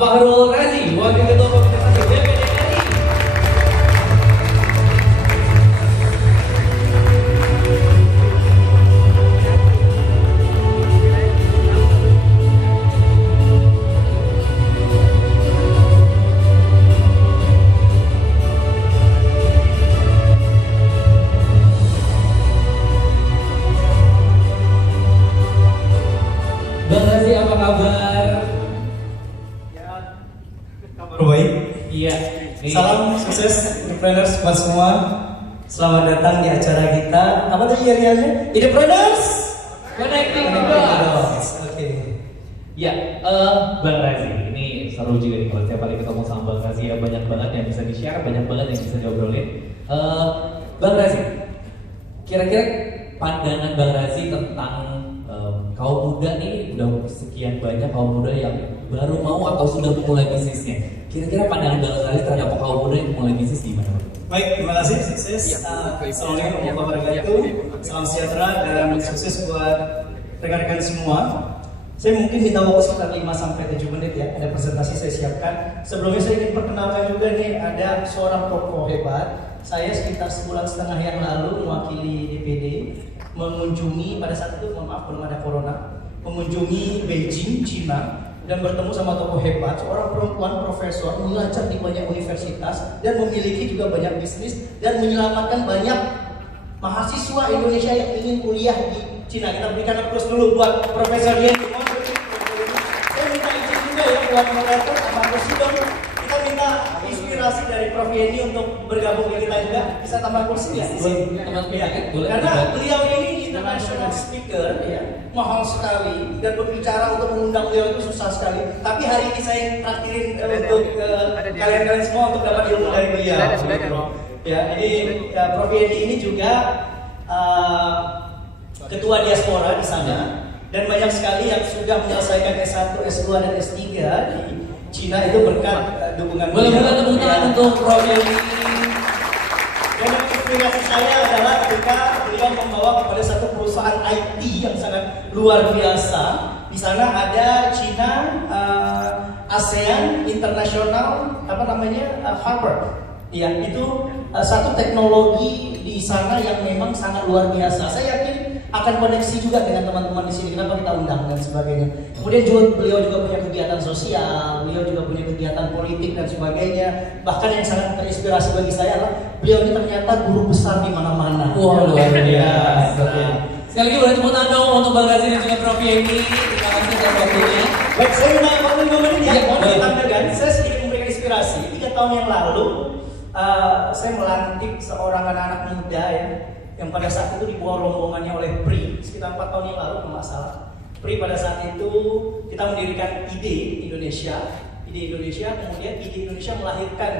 Fahrul Razi, Wakil Ketua Komunikasi BPDRI. Bang Razi, apa kabar? Kabar baik. Iya. Salam sukses entrepreneurs buat semua. Selamat datang di acara kita. Apa tadi yariannya? Entrepreneurs Connecting the Dots. Dots. Oke. Ya, Bang Razi, ini seru juga nih kalau setiap kali ketemu sama Bang Razi ya, banyak banget yang bisa di-share, banyak banget yang bisa diobrolin. Bang Razi, kira-kira pandangan Bang Razi tentang kaum muda nih, udah sekian banyak kaum muda yang baru mau atau sudah memulai bisnisnya. Kira-kira pandangan Bang Razi terhadap kaum muda yang memulai bisnis gimana? Baik, terima kasih. Sukses. Assalamualaikum warahmatullahi wabarakatuh. Salam sejahtera dan sukses buat rekan-rekan semua. Saya mungkin minta waktu sekitar 5-7 menit ya. Ada presentasi saya siapkan. Sebelumnya saya ingin perkenalkan juga nih, ada seorang tokoh hebat. Saya sekitar sebulan setengah yang lalu mewakili DPD mengunjungi, pada saat itu mohon maaf belum ada corona, mengunjungi Beijing, Cina, dan bertemu sama tokoh hebat, seorang perempuan profesor mengajar di banyak universitas dan memiliki juga banyak bisnis dan menyelamatkan banyak mahasiswa Indonesia yang ingin kuliah di Cina. Kita berikan aplaus dulu buat Profesor Yeni. Saya minta izin juga ya buat moderator sama presiden, kita minta inspirasi dari Prof Yeni untuk bergabung di kita juga. Bisa tambah kursi ya? Ya, Karena beliau ini international speaker ya, mahal sekali, dan berbicara untuk mengundang beliau itu susah sekali. Tapi hari ini saya traktirin untuk kalian-kalian semua untuk dapat ilmu dari beliau. Ya, ini Prof Yeni ini juga ketua diaspora di sana, dan banyak sekali yang sudah menyelesaikan S1, S2 dan S3 di Cina itu berkat dukungan Boleh beliau. buka tepuk tangan untuk Prof Yeni. Dan inspirasi saya adalah ketika beliau membawa kepada satu perusahaan IT yang sangat luar biasa. Di sana ada Cina, ASEAN, internasional, apa namanya, Harvard. Ya, itu satu teknologi di sana yang memang sangat luar biasa. Saya yakin akan koneksi juga dengan teman-teman di sini. Kenapa kita undang dan sebagainya. Kemudian juga beliau juga punya kegiatan sosial, beliau juga punya kegiatan politik dan sebagainya. Bahkan yang sangat terinspirasi bagi saya adalah beliau ini ternyata guru besar di mana-mana. Wah, luar biasa. Ya. Sekali lagi boleh tepuk tangan dong untuk Bang Razi dan juga Prof Yeni. Terima kasih atas waktunya. Baik, saya minta waktu 5 menit ya. Iya, Mohon boleh. ditambahkan, saya sedikit memberikan inspirasi. 3 tahun yang lalu, saya melantik seorang anak-anak muda ya, yang pada saat itu dibawa rombongannya oleh PRI sekitar 4 tahun yang lalu kalau nggak salah. PRI pada saat itu kita mendirikan ide Indonesia, kemudian ide Indonesia melahirkan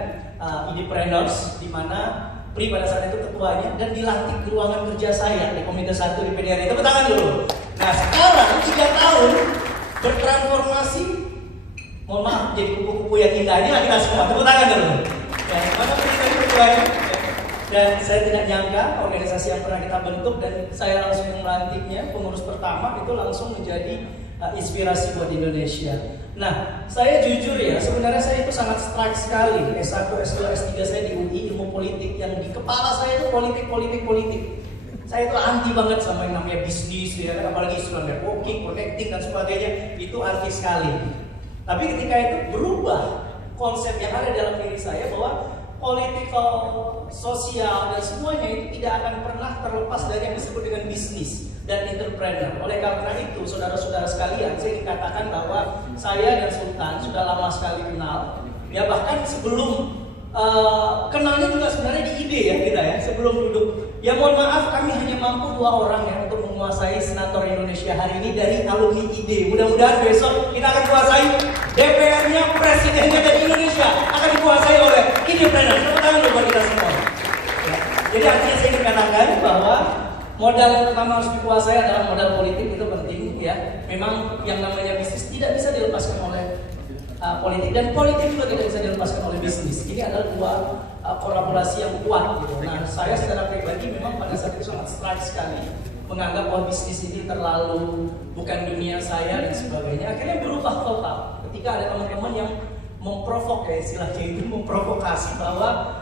idepreneurs, di mana PRI pada saat itu ketuanya, dan dilantik di ruangan kerja saya di Komite 1 di PDRI. Tepuk tangan dulu. Nah sekarang 3 tahun bertransformasi, mohon maaf, jadi kupu-kupu yang indah. Inilah kita semua, tepuk tangan dulu. Ya, mana PRI tadi ketuanya? Dan saya tidak nyangka organisasi yang pernah kita bentuk dan saya langsung melantiknya, pengurus pertama itu langsung menjadi inspirasi buat Indonesia. Nah, saya jujur ya, sebenarnya saya itu sangat strike sekali S1, S2, S3 saya di UI, ilmu politik, yang di kepala saya itu politik. Saya itu anti banget sama yang namanya bisnis ya, apalagi istilah networking, connecting dan sebagainya, itu anti sekali. Tapi ketika itu berubah konsep yang ada dalam diri saya bahwa political, sosial, dan semuanya itu tidak akan pernah terlepas dari yang disebut dengan bisnis dan entrepreneur. Oleh karena itu, saudara-saudara sekalian, saya ingin katakan bahwa saya dan Sultan sudah lama sekali kenal. Ya, bahkan sebelum kenalnya juga sebenarnya di ide ya kita ya, sebelum duduk. Ya mohon maaf, kami hanya mampu 2 orang ya untuk menguasai Senator Indonesia hari ini dari alumni ide. Mudah-mudahan besok kita akan kuasai DPR-nya, presidennya dari Indonesia akan dikuasai oleh entrepreneur. Tepuk tangan buat kita semua. Ya. Jadi artinya saya ingin katakan bahwa modal yang pertama harus dikuasai adalah modal politik, itu penting ya. Memang yang namanya bisnis tidak bisa dilepaskan oleh politik, dan politik juga tidak bisa dilepaskan oleh bisnis. Ini adalah 2 kolaborasi yang kuat gitu. Nah, saya secara pribadi memang pada saat itu sangat strike sekali, menganggap bahwa bisnis ini terlalu bukan dunia saya dan sebagainya. Akhirnya berubah total ketika ada teman-teman yang memprovok ya istilahnya itu, memprovokasi bahwa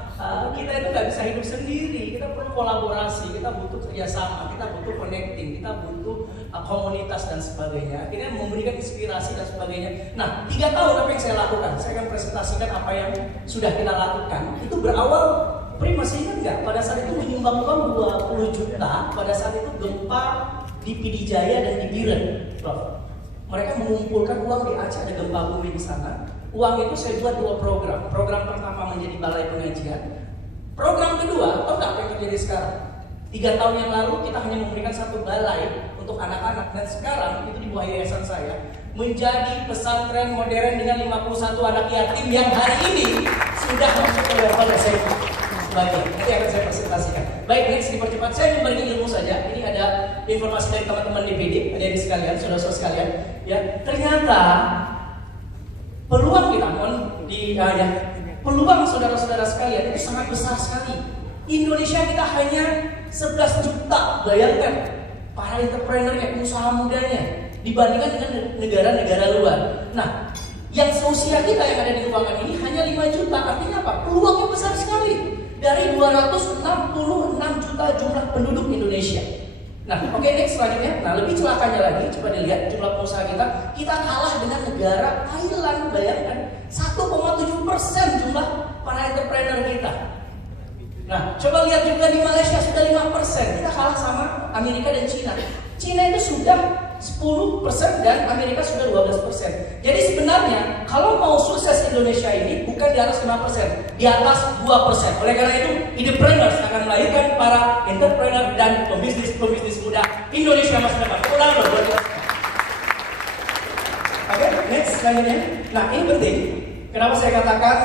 kita itu nggak bisa hidup sendiri, kita perlu kolaborasi, kita butuh kerjasama, kita butuh connecting, kita butuh komunitas dan sebagainya. Akhirnya memberikan inspirasi dan sebagainya. Nah, 3 tahun apa yang saya lakukan? Saya akan presentasikan apa yang sudah kita lakukan. Itu berawal, Pri masih ingat nggak? Pada saat itu menyumbang uang 20 juta. Pada saat itu gempa di Pidijaya dan di Biren, Prof. Mereka mengumpulkan uang di Aceh, ada gempa bumi di sana. Uang itu saya buat 2 program. Program pertama menjadi balai pengajian. Program kedua, tahu nggak apa yang terjadi sekarang? 3 tahun yang lalu kita hanya memberikan 1 balai untuk anak-anak, dan sekarang itu di bawah yayasan saya menjadi pesantren modern dengan 51 anak yatim yang hari ini sudah masuk ke level SMA. Baik, nanti akan saya presentasikan. Baik, next dipercepat. Saya membagi ilmu saja. Ini ada informasi dari teman-teman DPD, adik-adik sekalian, saudara-saudara sekalian. Ya, ternyata peluang kita, peluang saudara-saudara sekalian itu sangat besar sekali. Indonesia kita hanya 11 juta, bayangkan para entrepreneurnya, pengusaha mudanya dibandingkan dengan negara-negara luar. Nah, yang seusia kita yang ada di ruangan ini hanya 5 juta, artinya apa? Peluangnya besar sekali dari 266 juta jumlah penduduk Indonesia. Nah, oke, next selanjutnya. Nah, lebih celakanya lagi, coba dilihat jumlah pengusaha kita kalah dengan negara Thailand, bayangkan 1,7% jumlah para entrepreneur kita. Nah, coba lihat juga di Malaysia sudah 5%, kita kalah sama Amerika dan Cina. Cina itu sudah 10% dan Amerika sudah 12%. Jadi sebenarnya kalau mau sukses Indonesia ini bukan di atas 5%, di atas 2%. Oleh karena itu, Idepreneurs akan melahirkan para entrepreneur dan pembisnis muda Indonesia masa depan. Ulang loh buat kita. Oke, next selanjutnya. Nah, ini penting. Kenapa saya katakan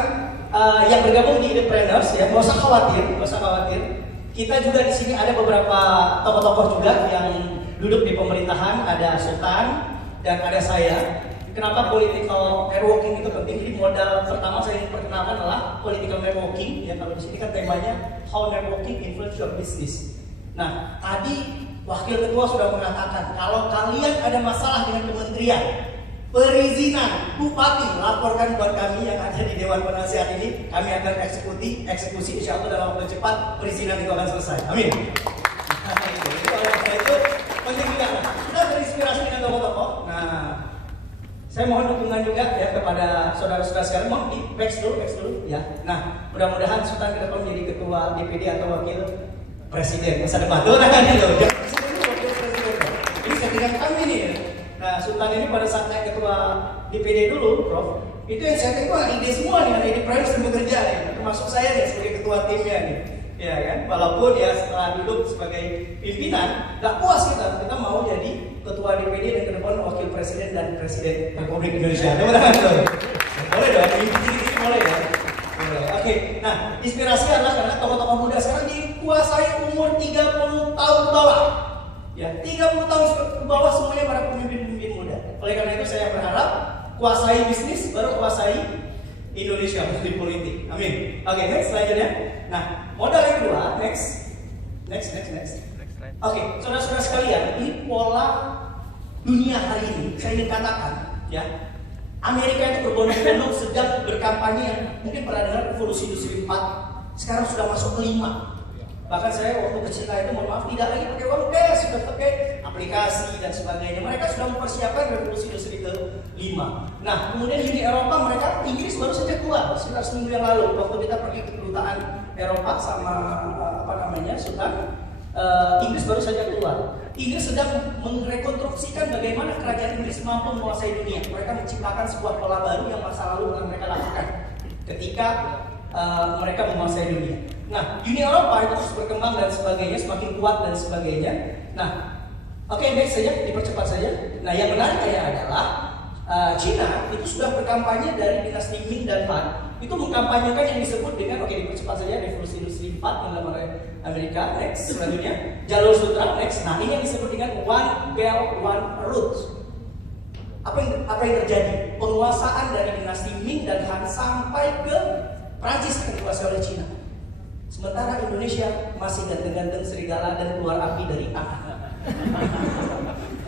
yang bergabung di Idepreneurs ya, nggak usah khawatir. Kita juga di sini ada beberapa tokoh-tokoh juga yang duduk di pemerintahan, ada Sultan dan ada saya. Kenapa political networking itu penting? Jadi modal pertama saya ingin perkenalkan adalah political networking. Ya, kalau di sini kan temanya how networking influence your business. Nah, tadi wakil ketua sudah mengatakan kalau kalian ada masalah dengan kementerian, perizinan, bupati, laporkan buat kami yang ada di Dewan Penasihat ini. Kami akan eksekusi insya Allah dalam waktu cepat perizinan itu akan selesai. Amin. Itu penting juga. Nah, sudah terinspirasi dengan tokoh-tokoh. Nah, saya mohon dukungan juga ya kepada saudara-saudara sekalian. Mohon di back dulu ya. Nah, mudah-mudahan Sultan ke depan menjadi ketua DPD atau wakil presiden masa depan. Tuh nah gitu. Presiden itu wakil presiden. Ini settingan kami nih. Nah, Sultan ini pada saat naik ketua DPD dulu, Prof, itu yang saya tengok ide semua nih, ada ide prime dan bekerja nih, termasuk saya nih sebagai ketua timnya nih. Ya kan, walaupun ya setelah duduk sebagai pimpinan, gak puas kita mau jadi ketua DPD dan ke depan wakil presiden dan presiden Republik Indonesia. Teman-teman, boleh dong, ini boleh ya. Oke, nah inspirasi adalah karena tokoh-tokoh muda sekarang dikuasai umur 30 tahun ke bawah. Ya, 30 tahun ke bawah semuanya para pemimpin-pemimpin muda. Oleh karena itu saya berharap kuasai bisnis baru kuasai Indonesia di politik. Amin. Oke, next selanjutnya. Nah, modal yang kedua, next. Oke, saudara-saudara sekalian, ini pola dunia hari ini. Saya ingin katakan, ya, Amerika itu berbondong-bondong sedang berkampanye yang mungkin pernah dengar revolusi industri 4. Sekarang sudah masuk ke 5. Bahkan saya waktu ke Cina itu mohon maaf tidak lagi pakai uang cash, sudah pakai aplikasi dan sebagainya. Mereka sudah mempersiapkan revolusi industri ke-5. Nah, kemudian Uni Eropa, Inggris baru saja keluar sekitar seminggu yang lalu waktu kita pergi ke kedutaan Eropa sama Sultan. Inggris baru saja keluar. Inggris sedang merekonstruksikan bagaimana kerajaan Inggris mampu menguasai dunia. Mereka menciptakan sebuah pola baru yang masa lalu pernah mereka lakukan ketika mereka menguasai dunia. Nah, Uni Eropa itu terus berkembang dan sebagainya, semakin kuat dan sebagainya. Nah, oke, next saja, dipercepat saja. Nah, yang menarik adalah Cina itu sudah berkampanye dari dinasti Ming dan Han. Itu mengkampanyekan yang disebut dengan, oke, dipercepat saja, revolusi industri 4 yang dilakukan oleh Amerika. Next, selanjutnya jalur sutra. Next, nah ini yang disebut dengan One Belt One Road. Apa yang terjadi? Penguasaan dari dinasti Ming dan Han sampai ke Prancis yang dikuasai oleh Cina. Sementara Indonesia masih ganteng-ganteng serigala dan keluar api dari tangan.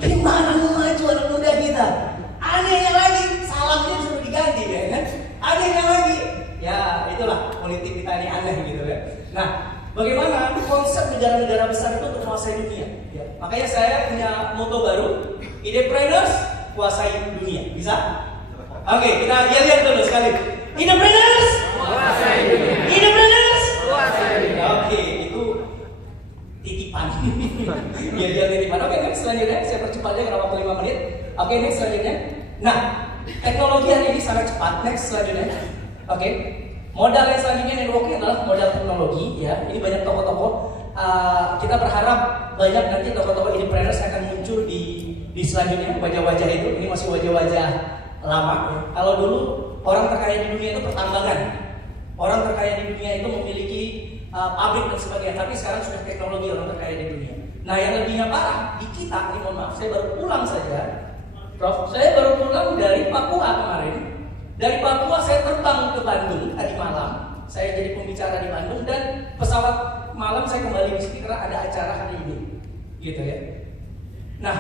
Gimana mau maju anak muda kita? Anehnya lagi, salamnya sudah diganti ya kan? Ada Nah, bagaimana konsep negara-negara besar itu untuk menguasai dunia? Ya. Makanya saya punya moto baru, Idepreneurs kuasai dunia. Bisa? Oke, kita lihat dulu sekali. Idepreneurs kuasai dunia. Idepreneurs kuasai dunia. Oke, itu titipan. Dia titipan. Oke, next selanjutnya saya percepat aja karena waktu 5 menit. Oke, next selanjutnya. Nah, teknologi hari ini sangat cepat. Next selanjutnya. Oke. Modal yang selanjutnya networking adalah modal teknologi ya. Ini banyak toko-toko. Kita berharap banyak nanti toko-toko entrepreneurs akan muncul di selanjutnya wajah-wajah itu. Ini masih wajah-wajah lama ya. Kalau dulu orang terkaya di dunia itu pertambangan. Orang terkaya di dunia itu memiliki pabrik dan sebagainya. Tapi sekarang sudah teknologi orang terkaya di dunia. Nah, yang lebihnya parah di kita, ini mohon maaf, saya baru pulang saja. Prof, saya baru pulang dari Papua kemarin. Dari Papua saya terbang ke Bandung tadi malam. Saya jadi pembicara di Bandung dan pesawat malam saya kembali di sini karena ada acara hari ini. Gitu ya. Nah,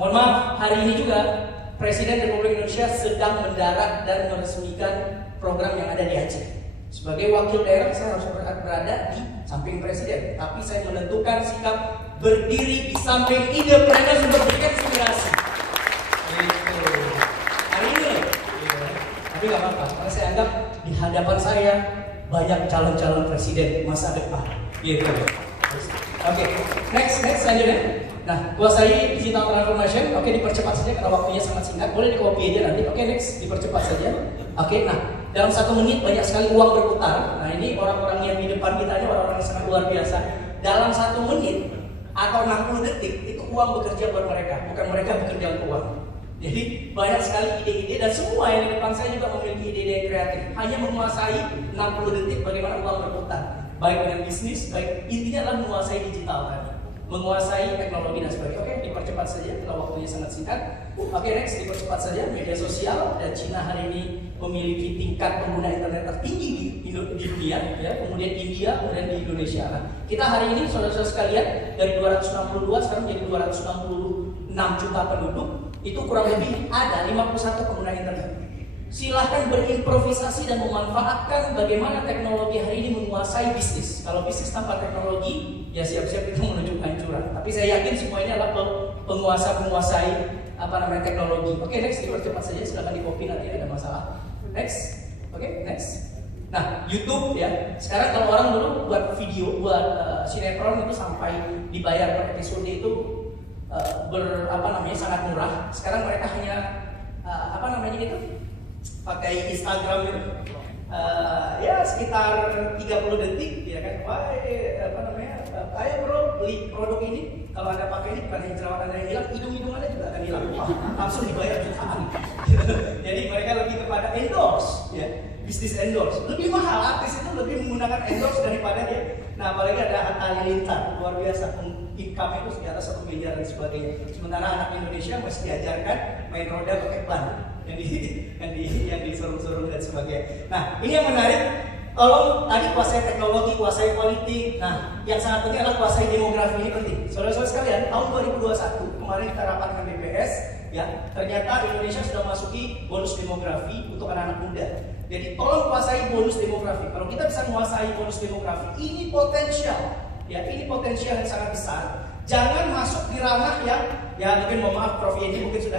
mohon maaf, hari ini juga Presiden Republik Indonesia sedang mendarat dan meresmikan program yang ada di Aceh. Sebagai wakil daerah saya harus berada di samping Presiden, tapi saya menentukan sikap berdiri di samping Idepreneurs untuk memberikan inspirasi. Gitu. Hari ini loh. Tapi gak apa-apa, karena saya anggap di hadapan saya banyak calon-calon presiden masa depan. Gitu. Oke, next selanjutnya. Nah, kuasai digital transformation. Oke, dipercepat saja karena waktunya sangat singkat. Boleh di copy aja nanti. Oke, next, dipercepat saja. Oke, nah dalam 1 menit banyak sekali uang berputar. Nah, ini orang-orang yang di depan kita ini orang-orang yang sangat luar biasa. Dalam 1 menit atau 60 detik itu uang bekerja buat mereka, bukan mereka bekerja untuk uang. Jadi banyak sekali ide-ide dan semua yang di depan saya juga memiliki ide-ide yang kreatif. Hanya menguasai 60 detik bagaimana uang berputar. Baik dengan bisnis, baik intinya adalah menguasai digital tadi. Menguasai teknologi dan sebagainya. Oke, dipercepat saja karena waktunya sangat singkat. Oke, next, dipercepat saja. Media sosial dan Cina hari ini memiliki tingkat pengguna internet tertinggi di dunia, ya. Kemudian India, kemudian di Indonesia. Nah, kita hari ini saudara-saudara sekalian dari 262 sekarang menjadi 266 juta penduduk. Itu kurang lebih ada 51 pengguna internet. Silahkan berimprovisasi dan memanfaatkan bagaimana teknologi hari ini menguasai bisnis. Kalau bisnis tanpa teknologi, ya siap-siap kita menuju kehancuran. Tapi saya yakin semua ini adalah menguasai teknologi. Oke, next, dipercepat saja. Silahkan di copy nanti ada masalah. Next, oke, next. Nah, YouTube ya. Sekarang kalau orang dulu buat video, buat sinetron itu sampai dibayar per episode itu sangat murah. Sekarang mereka hanya pakai Instagram gitu. Ya sekitar 30 detik ya kan. Ayo bro beli produk ini. Kalau Anda pakai ini bukan hanya jerawat Anda yang hilang, hidung Anda juga akan hilang. Langsung dibayar jutaan. Jadi mereka lebih kepada endorse ya. Bisnis endorse. Lebih mahal, artis itu lebih menggunakan endorse daripada dia. Nah, apalagi ada Atta Halilintar, luar biasa, income itu di atas 1 miliar dan sebagainya. Sementara anak Indonesia masih diajarkan main roda pakai ban, yang disuruh-suruh dan sebagainya. Nah, ini yang menarik. Tolong tadi kuasai teknologi, kuasai politik. Nah, yang sangat penting adalah kuasai demografi, ini penting. Saudara-saudara sekalian, tahun 2021 kemarin kita rapat dengan BPS, ya ternyata Indonesia sudah masuki bonus demografi untuk anak-anak muda. Jadi tolong kuasai bonus demografi. Kalau kita bisa menguasai bonus demografi, ini potensial, ya ini potensial yang sangat besar. Jangan masuk di ranah yang, ya mungkin mohon maaf Prof Yeni mungkin sudah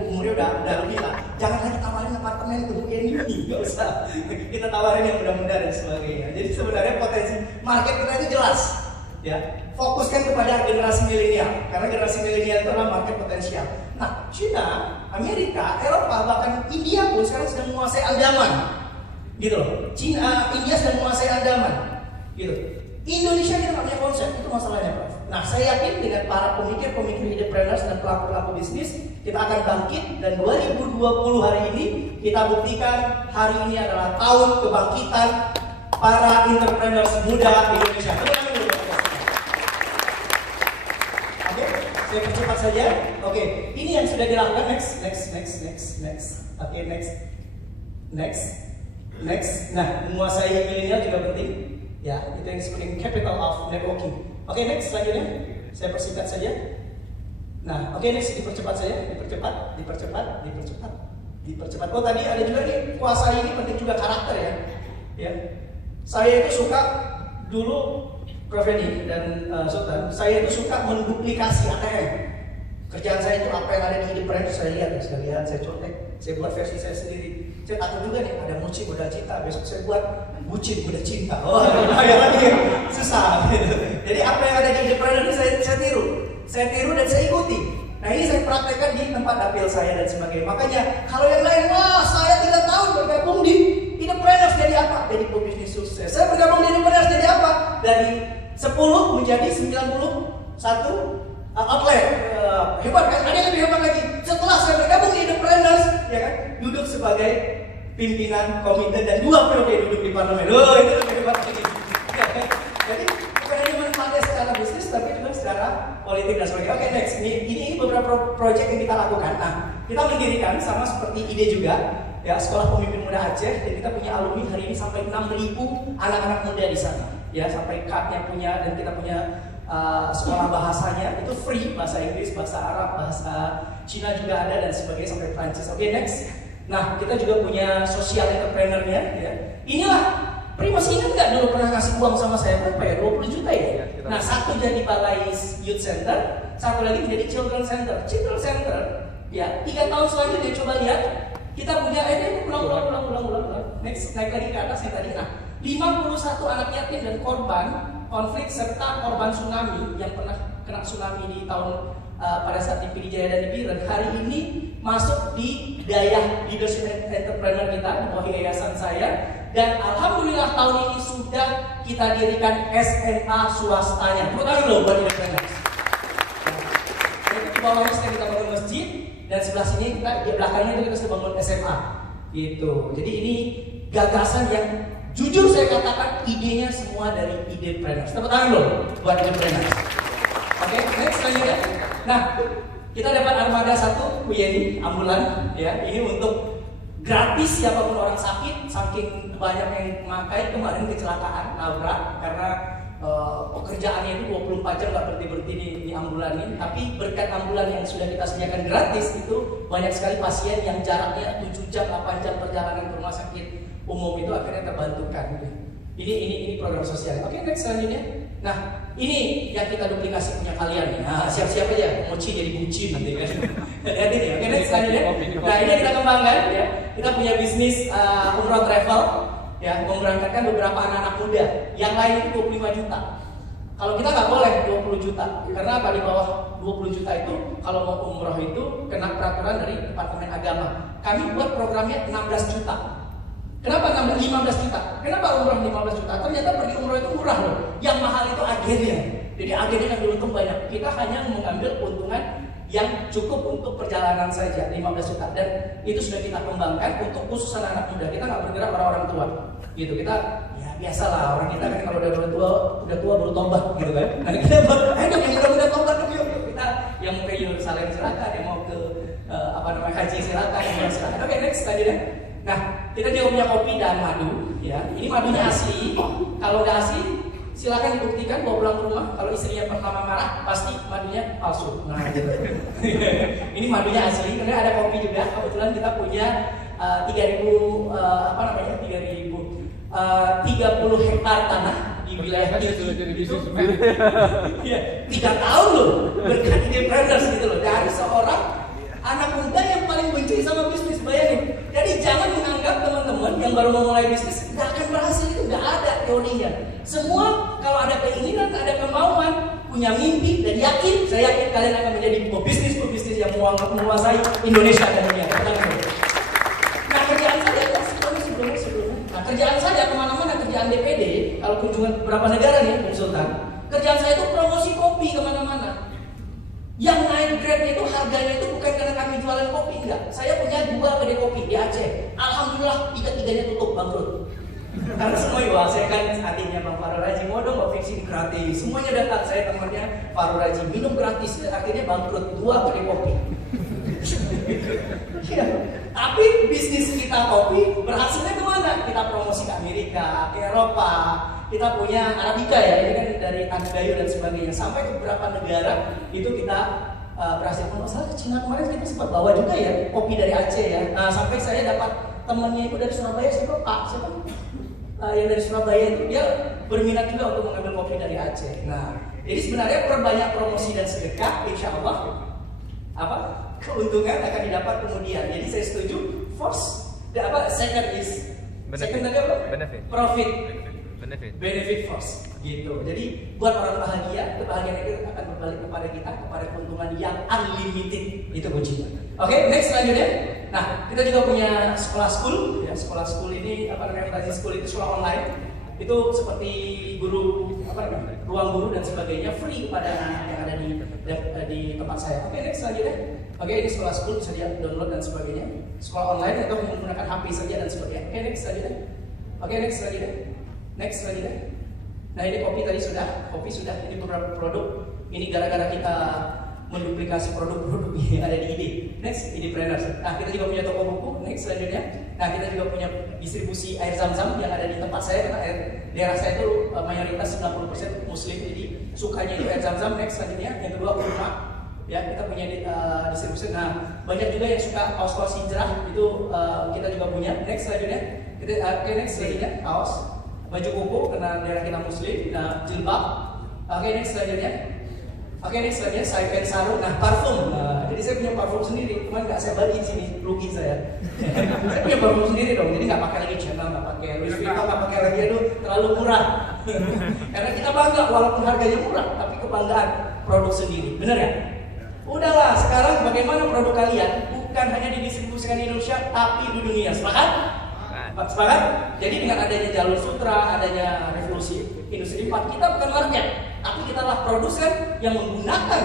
umurnya udah lebih lah. Jangan lagi tawarin apartemen untuk Yeni, nggak usah. Kita tawarin yang mudah-mudah dan sebagainya. Jadi sebenarnya potensi market kita itu jelas, ya. Fokuskan kepada generasi milenial, karena generasi milenial itu adalah market potensial. Nah, China, Amerika, Eropa, bahkan India pun sekarang sedang menguasai Andaman, gitu loh. India sedang menguasai Andaman, gitu. Indonesia kita nggak punya konsep, itu masalahnya, Prof. Nah, saya yakin dengan para pemikir entrepreneurs dan pelaku-pelaku bisnis, kita akan bangkit dan 2020 hari ini kita buktikan hari ini adalah tahun kebangkitan para entrepreneurs muda Indonesia. Saya percepat saja. Oke, ini yang sudah dilakukan. Next. Oke, next. Nah, menguasai milenial juga penting. Ya, itu yang disebut capital of networking. Oke, next selanjutnya. Saya persingkat saja. Nah, oke, next dipercepat saja. Dipercepat. Oh, tadi ada juga nih kuasai ini penting juga karakter ya. Ya. Saya itu suka dulu Prof. Edi dan Sultan, saya itu suka menduplikasi ATM. Kerjaan saya itu apa yang ada di Independent saya lihat, saya contek, saya buat versi saya sendiri. Saya takut juga nih, ada Muci Budak Cinta, besok saya buat Bucin Budak Cinta. Oh, bahaya lagi, susah. Jadi apa yang ada di Independent ini saya tiru dan saya ikuti. Nah ini saya praktekkan di tempat dapil saya dan sebagainya. Makanya kalau yang lain, wah saya 3 tahun bergabung di Independent jadi apa? Jadi pebisnis sukses. Saya bergabung di Independent jadi apa? Dari 10 menjadi 91 outlet. Hebat kan? Ada yang lebih hebat lagi. Setelah saya bergabung di Independence, ya kan, duduk sebagai pimpinan komite dan 2 periode duduk di parlemen. Oh, itu lebih hebat lagi. Ya, kan? Jadi bukan hanya manfaatnya secara bisnis, tapi juga secara politik dan sebagainya. Oke, next. Ini beberapa proyek yang kita lakukan. Nah, kita mendirikan sama seperti ide juga, ya, Sekolah Pemimpin Muda Aceh, dan kita punya alumni hari ini sampai 6.000 anak-anak muda di sana. Ya, sampai CAP-nya punya, dan kita punya sekolah bahasanya itu free, bahasa Inggris, bahasa Arab, bahasa Cina juga ada dan sebagainya sampai Prancis. Oke, next. Nah, kita juga punya social entrepreneur-nya, ya. Inilah, Pri masih ingat nggak dulu pernah ngasih uang sama saya berapa ya? 20 juta ya? Nah, satu jadi Balai Youth Center, satu lagi menjadi Children Center. Children Center, ya, 3 tahun selanjutnya coba lihat, kita punya, ulang. Next, naik lagi ke atas yang tadi. Nah, 51 anak yatim dan korban konflik serta korban tsunami yang pernah kena tsunami di tahun pada saat di PD Jaya dan di Biren hari ini masuk di Daya Leadership Entrepreneur kita di bawah yayasan saya, dan alhamdulillah tahun ini sudah kita dirikan SMA swastanya. Tepuk tangan loh buat entrepreneurs. Itu di bawahnya sekarang kita bangun masjid dan sebelah sini kita di belakangnya itu kita sudah bangun SMA gitu. Jadi ini gagasan yang jujur saya katakan idenya semua dari Idepreneurs. Tepuk tangan loh buat Idepreneurs. Oke, next selanjutnya. Nah, kita dapat armada 1 WNI ambulan, ya. Ini untuk gratis siapapun orang sakit, saking banyak yang memakai. Kemarin kecelakaan nabrak karena pekerjaannya itu 24 jam nggak berhenti di ambulan ini. Tapi berkat ambulan yang sudah kita sediakan gratis itu banyak sekali pasien yang jaraknya 7 jam, 8 jam perjalanan ke rumah sakit umum itu akhirnya terbantukan. Ini program sosial. Oke, next selanjutnya. Nah, ini yang kita duplikasi punya kalian. Nah, siap-siap aja, Mochi jadi bucin nanti kan. Hati-hati nih. Oke, next selanjutnya. Nah, ini kita kembangkan ya. Kita punya bisnis umroh travel, ya, memberangkatkan beberapa anak-anak muda. Yang lain itu 25 juta. Kalau kita nggak boleh 20 juta, karena apa, di bawah 20 juta itu kalau mau umroh itu kena peraturan dari Departemen Agama. Kami buat programnya 16 juta. Kenapa 15 juta? Kenapa umroh 15 juta? Ternyata pergi umroh itu murah loh. Yang mahal itu agennya. Jadi agennya yang untung banyak. Kita hanya mengambil keuntungan yang cukup untuk perjalanan saja, 15 juta. Dan itu sudah kita kembangkan untuk khusus anak muda. Kita nggak bergerak orang tua. Gitu, kita ya biasalah, orang kita kan kalau udah tua baru tobat gitu kan. Nah, kita buat, ayo yang muda-muda tobat yuk. Kita yang mau ke Yerusalem silakan, yang mau ke haji silakan, yang mau silakan. Oke, next lanjutnya. Nah, kita juga punya kopi dan madu, ya. Ini madunya asli. Kalau udah asli, silakan dibuktikan bawa pulang ke rumah. Kalau istrinya pertama marah, pasti madunya palsu. Nah, gitu. Ini madunya asli. Kemudian ada kopi juga. Kebetulan kita punya 30 hektar tanah di wilayah itu. Ya, 3 tahun loh berkat Idepreneurs gitu loh. Dari seorang anak muda yang paling benci sama bisnis, bayangin. Jadi jangan menganggap teman-teman yang baru memulai bisnis nggak akan berhasil, itu nggak ada teorinya. Semua kalau ada keinginan, ada kemauan, punya mimpi dan yakin, saya yakin kalian akan menjadi pebisnis yang menguasai Indonesia dan dunia. Nah, kerjaan saya sebelumnya. Nah, kerjaan saya kemana-mana, kerjaan DPD, kalau kunjungan beberapa negara nih, Bung Sultan, kerjaan saya itu promosi kopi kemana-mana. Yang naik grade itu harganya itu bukan karena kami jualan kopi, enggak. Saya punya 2 kedai kopi di Aceh. Alhamdulillah 3-3-nya tutup, bangkrut. Karena semua saya kan adiknya Bang Farul Raji, mau dong vaksin gratis. Semuanya datang, saya temannya Farul Raji, minum gratis. Akhirnya bangkrut 2 kedai kopi. Ya. Tapi bisnis kita kopi berhasilnya kemana? Kita promosi ke Amerika, ke Eropa. Kita punya Arabica ya, ini kan dari Tangayu dan sebagainya. Sampai ke beberapa negara itu kita berhasil. Kalau salah ke Cina kemarin kita sempat bawa juga ya kopi dari Aceh ya. Nah, sampai saya dapat temannya itu dari Surabaya, siapa? yang dari Surabaya itu dia berminat juga untuk mengambil kopi dari Aceh. Nah, jadi sebenarnya perbanyak promosi dan sedekah, insya Allah keuntungan akan didapat kemudian. Jadi saya setuju. First, second is second tadi apa? Profit. Benefit first, gitu. Jadi buat orang bahagia, kebahagiaan itu akan berbalik kepada kita, kepada keuntungan yang unlimited. Itu kuncinya. Oke, next selanjutnya. Nah, kita juga punya sekolah school. Ya, sekolah school ini school itu sekolah online. Itu seperti ruang guru dan sebagainya, free kepada anak yang ada di tempat saya. Oke, next selanjutnya. Oke, ini sekolah school bisa dia download dan sebagainya. Sekolah online atau menggunakan HP saja dan sebagainya. Oke, next selanjutnya. Oke, next selanjutnya. Next selanjutnya. Nah, ini kopi sudah. Ini beberapa produk. Ini gara-gara kita menduplikasi produk-produk yang ada di ID. Next, Idipreneurs. Nah, kita juga punya toko buku. Next selanjutnya. Nah, kita juga punya distribusi air zam-zam yang ada di tempat saya, karena daerah saya itu mayoritas 90% muslim, jadi sukanya itu air zam-zam. Next selanjutnya. Yang kedua, kurma. Ya, kita punya distribusi. Nah, banyak juga yang suka kaos-kaos hijrah, itu kita juga punya. Next selanjutnya. Next selanjutnya, kaos. Baju koko karena daerah kita muslim. Nah, jilbab. Next selanjutnya. Next selanjutnya saipan sarung. Nah, parfum. Jadi saya punya parfum sendiri. Cuman nggak saya bagi sini, rugi saya. Saya punya parfum sendiri dong. Jadi nggak pakai lagi Chanel, nggak pakai Louis Vuitton, nggak pakai lagi itu terlalu murah. Karena kita bangga walaupun harganya murah, tapi kebanggaan produk sendiri. Bener ya? Udahlah, sekarang bagaimana produk kalian bukan hanya didistribusikan di Indonesia, tapi di dunia. Sepakat? Sepakat? Jadi dengan adanya jalur sutra, adanya revolusi industri 4, kita bukan market, tapi kita adalah produsen yang menggunakan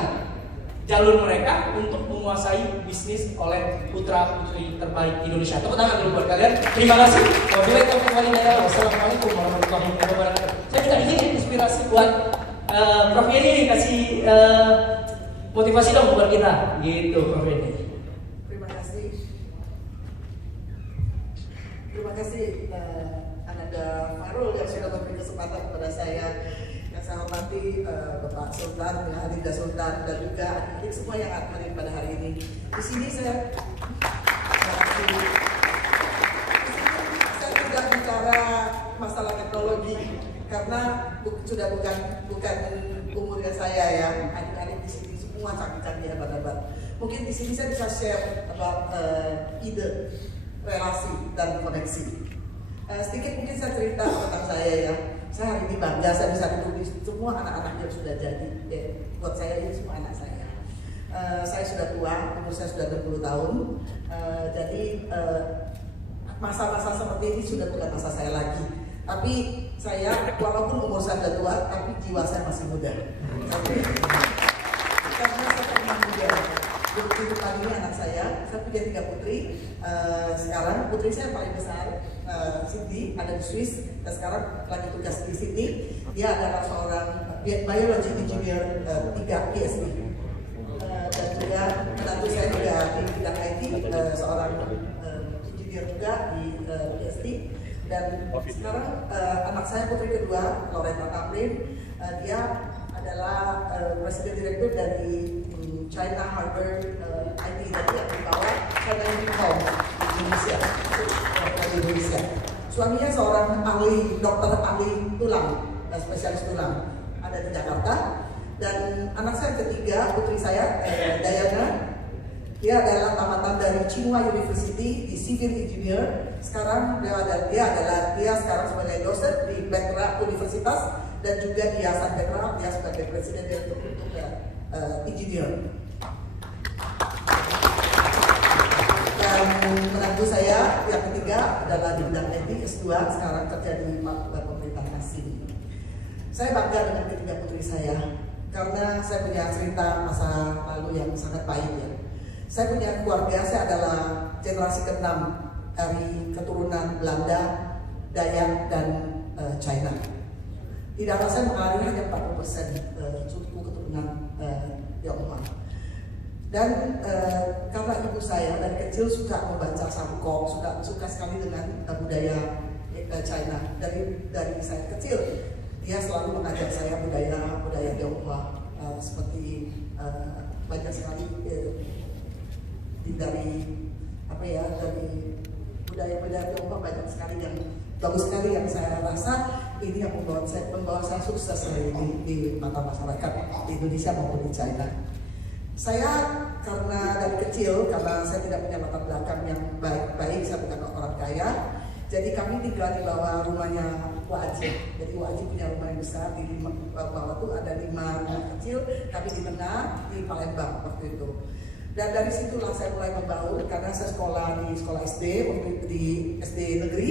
jalur mereka untuk menguasai bisnis oleh putra putri terbaik Indonesia. Tepuk tangan dulu buat kalian. Terima kasih. Wassalamualaikum warahmatullahi wabarakatuh. Saya minta izin inspirasi buat Prof Yeni kasih motivasi dong buat kita. Gitu, Prof Yeni. Terima kasih Ananda Farul yang sudah memberi kesempatan kepada saya. Yang saya hormati Bapak Sultan, Hadinda Sultan, dan juga adik-adik semua yang hadir pada hari ini. Di sini saya tidak bicara masalah teknologi karena sudah bukan umurnya saya ya. Adik-adik di sini semua canggih-canggih hebat-hebat. Mungkin di sini saya bisa share about ide, relasi dan koneksi. Sedikit mungkin saya cerita tentang saya ya. Saya hari ini bangga saya bisa duduk di semua anak-anak yang sudah jadi. Buat saya ini semua anak saya. Saya sudah tua, umur saya sudah 60 tahun. Jadi masa-masa seperti ini sudah bukan masa saya lagi. Tapi saya walaupun umur saya sudah tua, tapi jiwa saya masih muda. Karena saya pernah muda. Begitu pagi anak saya punya 3 putri. Sekarang putri saya paling besar, Cindy, ada di Swiss, dan sekarang lagi tugas di Sydney. Dia adalah seorang biology engineer 3 PhD. Dan juga menantu saya juga di bidang IT, seorang engineer juga di PhD. Dan sekarang anak saya putri kedua, Loretta Tamrin, dia adalah presiden direktur dari China Harbour IT, jadi yang dibawa China Unicom di Indonesia. Suaminya seorang dokter ahli tulang, spesialis tulang, ada di Jakarta. Dan anak saya ketiga, putri saya Diana, dia adalah tamatan dari Tsinghua University di Civil Engineer. Sekarang dia sekarang sebagai dosen di Petra Universitas, dan juga di Yayasan Petra dia sebagai presiden direktur untuk engineer. Dan menantu saya yang ketiga adalah di bidang IT S2, sekarang kerja di pemerintahan asing. Saya bangga dengan ketiga putri saya karena saya punya cerita masa lalu yang sangat baik ya. Saya punya keluarga, saya adalah generasi ke-6 dari keturunan Belanda, Dayak, dan China. Di darah saya mengalir hanya 40% suku keturunan Tionghoa. Dan karena ibu saya dari kecil suka membaca sangkok, suka sekali dengan budaya China. Dari saya kecil, dia selalu mengajar saya budaya Tionghoa, seperti banyak sekali dari budaya Tionghoa, banyak sekali yang bagus sekali yang saya rasa ini yang membawa saya sukses hari ini di mata masyarakat di Indonesia maupun di China. Saya karena dari kecil, karena saya tidak punya latar belakang yang baik, saya bukan orang kaya, jadi kami tinggal di bawah rumahnya Wak Aji. Jadi Wak Aji punya rumah yang besar, di bawah itu ada 5 rumah kecil, kami di tengah, di Palembang waktu itu. Dan dari situlah saya mulai membaur, karena saya sekolah di sekolah SD, waktu itu di SD negeri,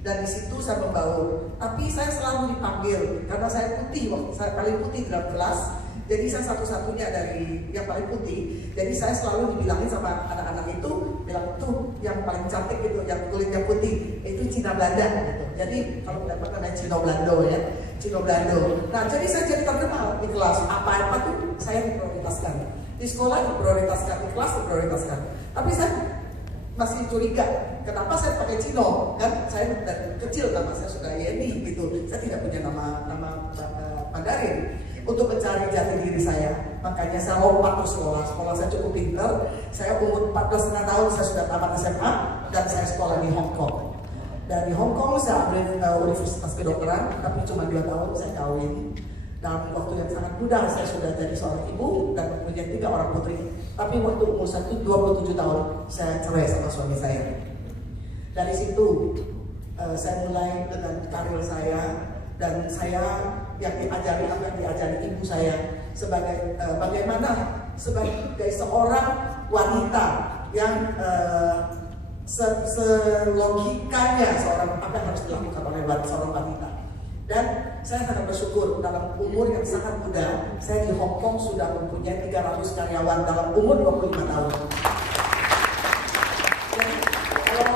dan di situ saya membaur. Tapi saya selalu dipanggil, karena saya putih, waktu saya paling putih dalam kelas. Jadi saya satu-satunya dari yang paling putih. Jadi saya selalu dibilangin sama anak-anak itu, bilang tuh yang paling cantik gitu, yang kulitnya putih, itu Cina Belanda gitu. Jadi kalau dapat namanya Cino Belando ya, Cino Belando. Nah jadi saya jadi terkenal di kelas. Apa-apa tuh saya diprioritaskan. Di sekolah diprioritaskan, di kelas diprioritaskan. Tapi saya masih curiga, kenapa saya pakai Cino? Kan saya dari kecil nama saya sudah Yeni gitu. Saya tidak punya nama Mandarin. Untuk mencari jati diri saya, makanya saya lompat ke sekolah. Sekolah saya cukup pintar. Saya umur 14,5 tahun saya sudah tamat SMA dan saya sekolah di Hong Kong. Dan di Hong Kong saya ambil universitas kedokteran, tapi cuma 2 tahun saya kawin. Dalam waktu yang sangat muda saya sudah jadi seorang ibu dan mempunyai 3 orang putri. Tapi waktu umur saya 27 tahun saya cerai sama suami saya. Dari situ saya mulai dengan karir saya dan saya yang diajari apa yang diajari ibu saya sebagai bagaimana sebagai seorang wanita yang selogikanya seorang apa yang harus dilakukan oleh seorang wanita. Dan saya sangat bersyukur dalam umur yang sangat muda, saya di Hong Kong sudah mempunyai 300 karyawan dalam umur 25 tahun. Jadi kalau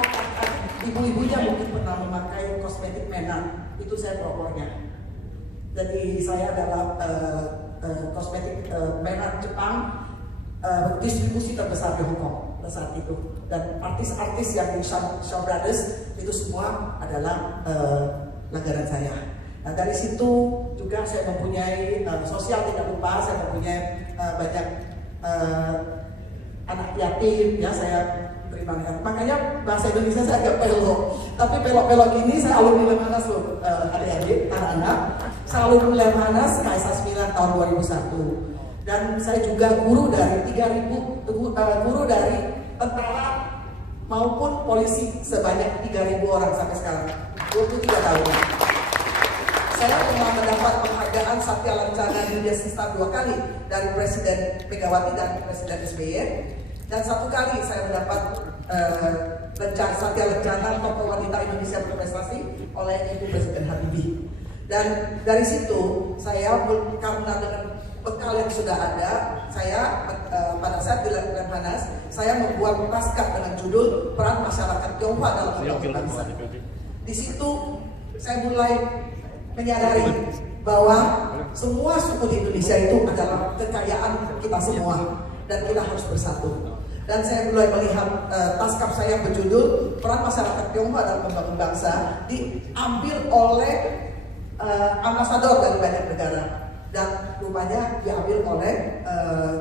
ibu-ibunya mungkin pernah memakai kosmetik Mena, itu saya propornya. Jadi saya adalah kosmetik merek Jepang distribusi terbesar di Hong Kong saat itu, dan artis-artis yang di Shaw Brothers itu semua adalah langganan saya. Nah dari situ juga saya mempunyai sosial, tidak lupa saya mempunyai banyak anak yatim ya, saya beri manfaat. Makanya bahasa Indonesia saya agak pelok, tapi pelok-pelok gini saya alumni Lemhanas loh, adik-adik, anak-anak. Saya alumni Lemhanas KSA 9 tahun 2001. Dan saya juga guru dari 3.000 guru dari tentara maupun polisi sebanyak 3.000 orang sampai sekarang, 23 tahun. Saya pernah mendapat penghargaan Satya Lancana Media Star 2 kali dari Presiden Megawati dan Presiden SBY. Dan 1 kali saya mendapat Satya Lancana Tokoh Wanita Indonesia Berprestasi oleh Ibu Presiden Habibie. Dan dari situ saya karena dengan bekal yang sudah ada, saya pada saat di Lemhanas saya membuat naskah dengan judul Peran Masyarakat Tionghoa dalam Membangun Bangsa. Di situ saya mulai menyadari bahwa semua suku di Indonesia itu adalah kekayaan kita semua dan kita harus bersatu. Dan saya mulai melihat naskah saya berjudul Peran Masyarakat Tionghoa dalam Membangun Bangsa diambil oleh ambasador dari banyak negara, dan rupanya diambil oleh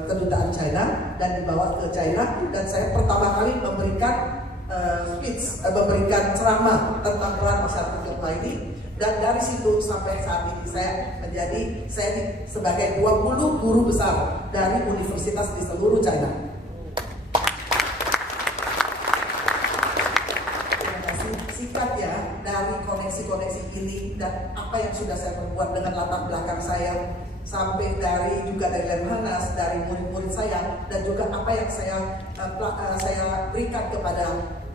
kedutaan China dan dibawa ke China. Dan saya pertama kali memberikan memberikan ceramah tentang peran masyarakat Tionghoa ini. Dan dari situ sampai saat ini saya sebagai 20 guru besar dari universitas di seluruh China. Singkat ya, dari koneksi-koneksi ini dan apa yang sudah saya perbuat dengan latar belakang saya, sampai dari Lemhanas, dari murid-murid saya, dan juga apa yang saya berikan kepada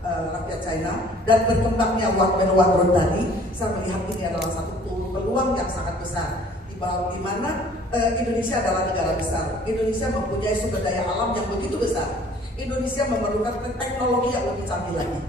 rakyat China, dan berkembangnya One Man One Road tadi, saya melihat ini adalah satu peluang yang sangat besar di mana Indonesia adalah negara besar. Indonesia mempunyai sumber daya alam yang begitu besar. Indonesia memerlukan teknologi yang lebih canggih lagi.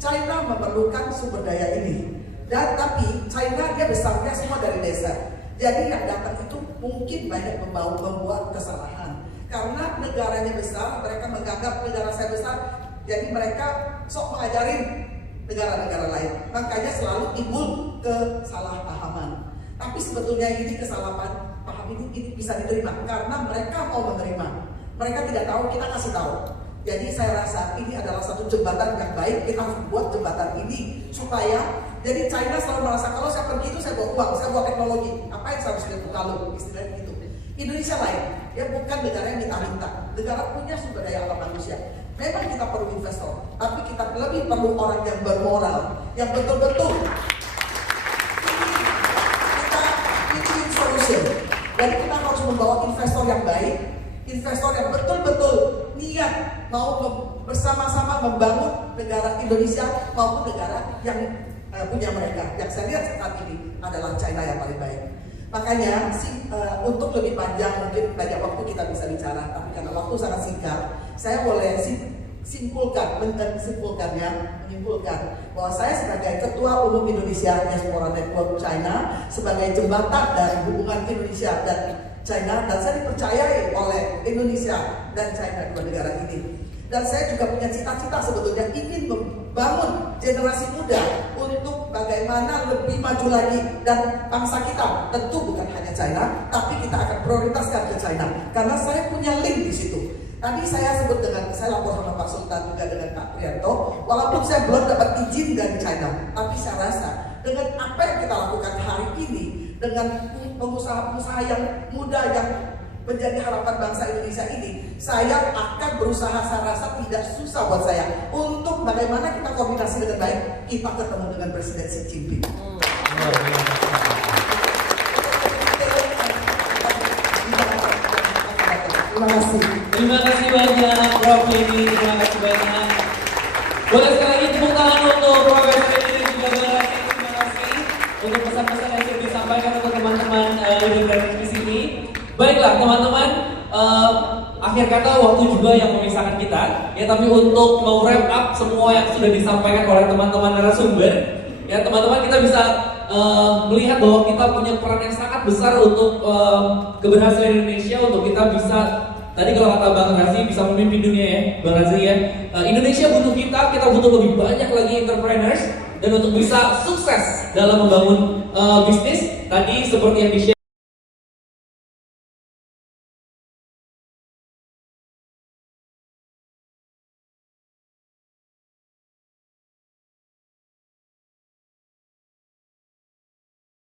China memerlukan sumber daya ini, dan tapi China dia besarnya semua dari desa. Jadi yang datang itu mungkin banyak membuat kesalahan karena negaranya besar, mereka menganggap negara saya besar, jadi mereka sok mengajarin negara-negara lain. Makanya selalu timbul kesalahpahaman. Tapi sebetulnya ini kesalahan paham ini bisa diterima karena mereka mau menerima. Mereka tidak tahu, kita kasih tahu. Jadi saya rasa ini adalah satu jembatan yang baik. Kita harus buat jembatan ini supaya Jadi China selalu merasa kalau saya pergi itu saya bawa uang, saya bawa teknologi. Apa yang saya harus lihat kalau istilahnya gitu. Indonesia lain, ya bukan negara yang minta-minta. Negara punya sumber daya alam manusia. Memang kita perlu investor, tapi kita lebih perlu orang yang bermoral, yang betul-betul kita bikin solution. Jadi kita harus membawa investor yang baik, investor yang betul-betul niat mau bersama-sama membangun negara Indonesia maupun negara yang punya mereka. Yang saya lihat saat ini adalah China yang paling baik. Makanya untuk lebih panjang mungkin banyak waktu kita bisa bicara, tapi karena waktu sangat singkat, saya boleh menyimpulkan bahwa saya sebagai Ketua Umum Indonesia Diaspora Network China sebagai jembatan dari hubungan Indonesia dan China, dan saya dipercayai oleh Indonesia dan China, dua negara ini. Dan saya juga punya cita-cita sebetulnya ingin membangun generasi muda untuk bagaimana lebih maju lagi, dan bangsa kita tentu bukan hanya China, tapi kita akan prioritaskan ke China karena saya punya link di situ. Tadi saya sebut saya lapor sama Pak Sultan juga dengan Pak Prianto, walaupun saya belum dapat izin dari China, tapi saya rasa dengan apa yang kita lakukan hari ini, dengan pengusaha-pengusaha yang muda yang menjadi harapan bangsa Indonesia ini, saya akan berusaha, saya rasa tidak susah buat saya untuk bagaimana kita koordinasi dengan baik, kita ketemu dengan Presiden Xi Jinping. Terima kasih. Terima kasih banyak Prof. Leni, terima kasih banyak. Boleh sekali lagi tepuk tangan untuk Profesor Leni dan juga Bang Razi. Terima kasih untuk pesan-pesan yang sudah disampaikan untuk teman-teman yang di sini. Baiklah teman-teman, akhir kata waktu juga yang memisahkan kita. Ya, tapi untuk mau wrap up semua yang sudah disampaikan oleh teman-teman narasumber, ya teman-teman kita bisa melihat bahwa kita punya peran yang sangat besar untuk keberhasilan Indonesia, untuk kita bisa, tadi kalau kata Bang Razi, bisa memimpin dunia ya, Bang Razi ya. Indonesia butuh kita butuh lebih banyak lagi entrepreneurs, dan untuk bisa sukses dalam membangun bisnis, tadi seperti yang di-share